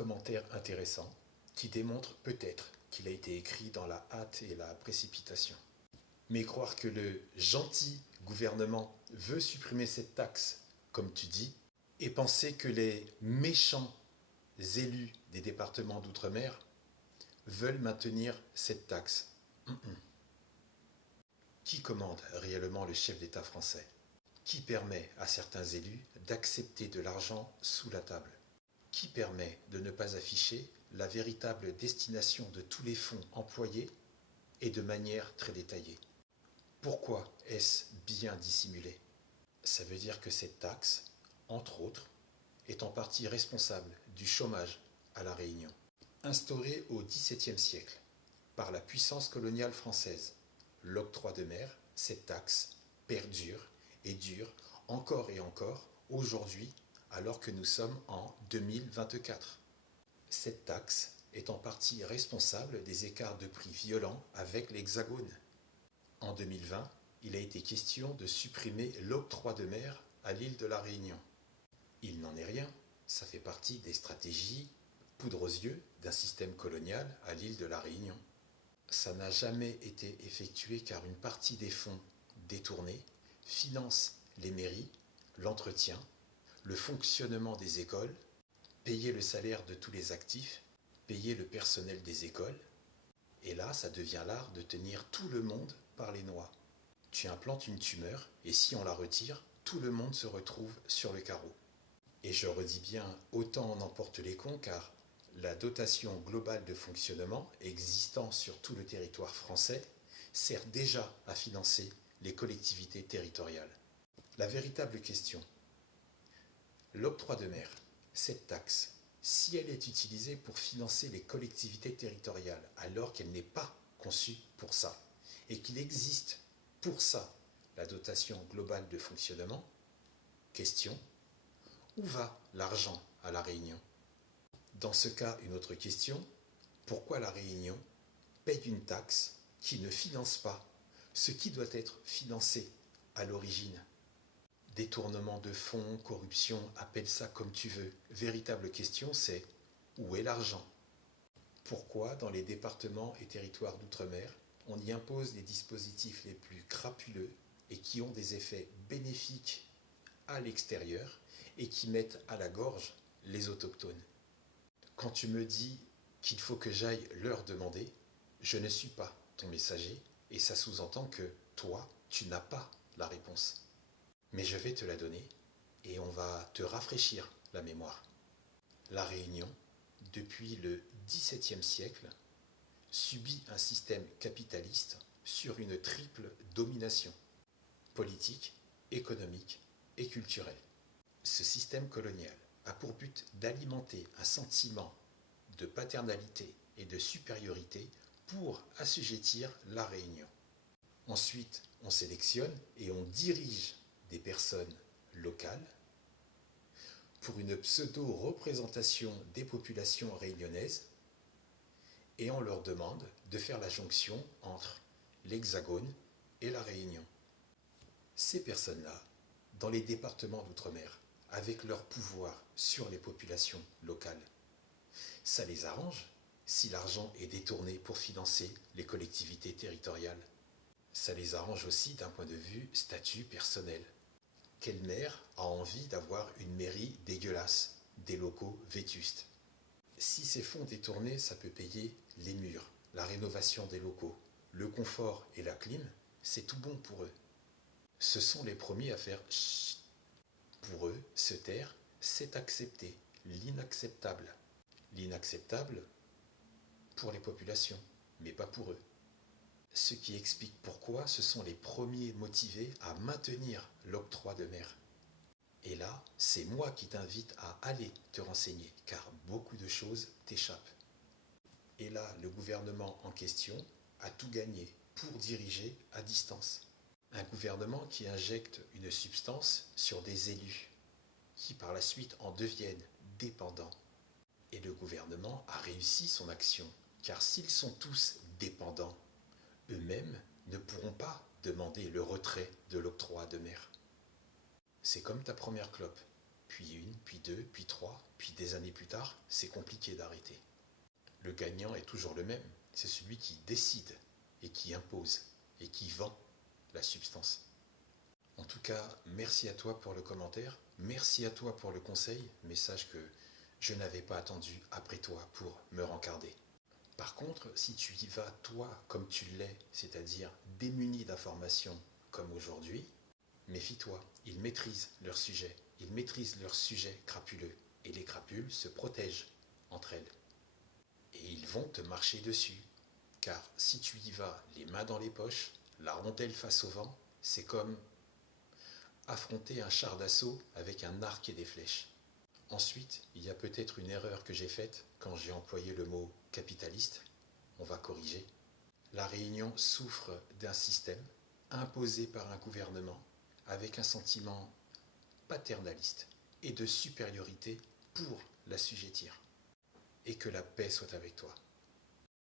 Commentaire intéressant qui démontre peut-être qu'il a été écrit dans la hâte et la précipitation. Mais croire que le gentil gouvernement veut supprimer cette taxe, comme tu dis, et penser que les méchants élus des départements d'outre-mer veulent maintenir cette taxe. Qui commande réellement le chef d'État français? Qui permet à certains élus d'accepter de l'argent sous la table? Qui permet de ne pas afficher la véritable destination de tous les fonds employés et de manière très détaillée? Pourquoi est-ce bien dissimulé? Ça veut dire que cette taxe, entre autres, est en partie responsable du chômage à La Réunion. Instaurée au XVIIe siècle par la puissance coloniale française, l'octroi de mer, cette taxe, perdure et dure encore et encore aujourd'hui alors que nous sommes en 2024. Cette taxe est en partie responsable des écarts de prix violents avec l'Hexagone. En 2020, il a été question de supprimer l'octroi de mer à l'île de La Réunion. Il n'en est rien, ça fait partie des stratégies poudre aux yeux d'un système colonial à l'île de La Réunion. Ça n'a jamais été effectué car une partie des fonds détournés finance les mairies, l'entretien, le fonctionnement des écoles, payer le salaire de tous les actifs, payer le personnel des écoles. Et là, ça devient l'art de tenir tout le monde par les noix. Tu implantes une tumeur et si on la retire, tout le monde se retrouve sur le carreau. Et je redis bien, autant en emporte les cons car la dotation globale de fonctionnement existant sur tout le territoire français sert déjà à financer les collectivités territoriales. La véritable question, l'octroi de mer, cette taxe, si elle est utilisée pour financer les collectivités territoriales alors qu'elle n'est pas conçue pour ça et qu'il existe pour ça la dotation globale de fonctionnement, question, où va l'argent à La Réunion? Dans ce cas, une autre question, pourquoi La Réunion paye une taxe qui ne finance pas ce qui doit être financé à l'origine? Détournement de fonds, corruption, appelle ça comme tu veux. Véritable question, c'est où est l'argent? Pourquoi, dans les départements et territoires d'outre-mer, on y impose les dispositifs les plus crapuleux et qui ont des effets bénéfiques à l'extérieur et qui mettent à la gorge les autochtones? Quand tu me dis qu'il faut que j'aille leur demander, je ne suis pas ton messager et ça sous-entend que toi, tu n'as pas la réponse. Mais je vais te la donner et on va te rafraîchir la mémoire. La Réunion, depuis le XVIIe siècle, subit un système capitaliste sur une triple domination politique, économique et culturelle. Ce système colonial a pour but d'alimenter un sentiment de paternalité et de supériorité pour assujettir la Réunion. Ensuite, on sélectionne et on dirige des personnes locales pour une pseudo-représentation des populations réunionnaises et on leur demande de faire la jonction entre l'Hexagone et la Réunion. Ces personnes-là, dans les départements d'outre-mer, avec leur pouvoir sur les populations locales, ça les arrange si l'argent est détourné pour financer les collectivités territoriales. Ça les arrange aussi d'un point de vue statut personnel. Quelle maire a envie d'avoir une mairie dégueulasse, des locaux vétustes? Si ces fonds détournés, ça peut payer les murs, la rénovation des locaux, le confort et la clim, c'est tout bon pour eux. Ce sont les premiers à faire chut. Pour eux, se taire, c'est accepter l'inacceptable. L'inacceptable pour les populations, mais pas pour eux. Ce qui explique pourquoi ce sont les premiers motivés à maintenir l'octroi de mer. Et là, c'est moi qui t'invite à aller te renseigner, car beaucoup de choses t'échappent. Et là, le gouvernement en question a tout gagné pour diriger à distance. Un gouvernement qui injecte une substance sur des élus, qui par la suite en deviennent dépendants. Et le gouvernement a réussi son action, car s'ils sont tous dépendants, eux-mêmes ne pourront pas demander le retrait de l'octroi de mer. C'est comme ta première clope. puis une, puis deux, puis trois, puis des années plus tard, c'est compliqué d'arrêter. Le gagnant est toujours le même, c'est celui qui décide et qui impose et qui vend la substance. En tout cas, merci à toi pour le commentaire, merci à toi pour le conseil, mais sache que je n'avais pas attendu après toi pour me rencarder. Par contre, si tu y vas toi comme tu l'es, c'est-à-dire démuni d'informations comme aujourd'hui, méfie-toi, ils maîtrisent leur sujet crapuleux, et les crapules se protègent entre elles. Et ils vont te marcher dessus, car si tu y vas les mains dans les poches, la rondelle face au vent, c'est comme affronter un char d'assaut avec un arc et des flèches. Ensuite, il y a peut-être une erreur que j'ai faite quand j'ai employé le mot capitaliste. On va corriger. La Réunion souffre d'un système imposé par un gouvernement avec un sentiment paternaliste et de supériorité pour l'assujettir. Et que la paix soit avec toi.